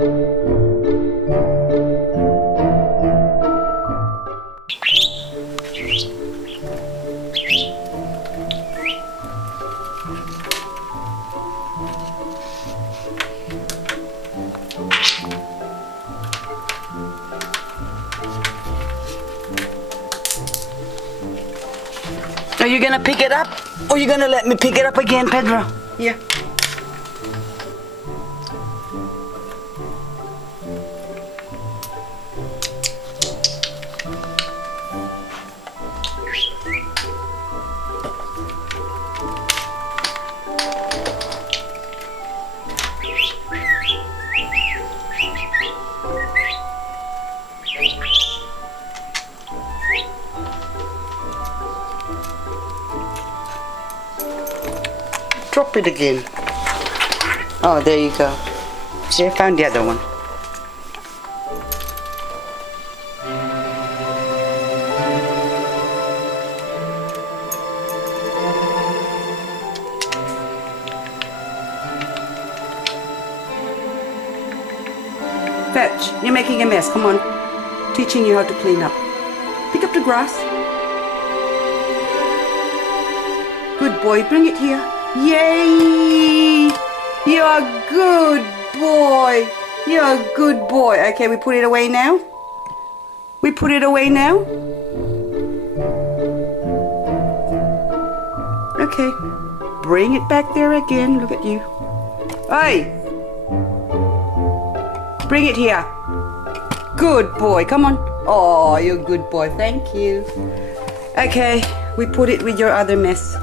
Are you gonna pick it up, or are you gonna let me pick it up again, Pedro? Yeah. Drop it again. Oh, there you go. See, I found the other one. Fetch, you're making a mess. Come on. Teaching you how to clean up. Pick up the grass. Good boy, bring it here. Yay! You're a good boy. You're a good boy. Okay, we put it away now. We put it away now. Okay. Bring it back there again. Look at you. Hey! Bring it here. Good boy. Come on. Oh, you're a good boy. Thank you. Okay, we put it with your other mess.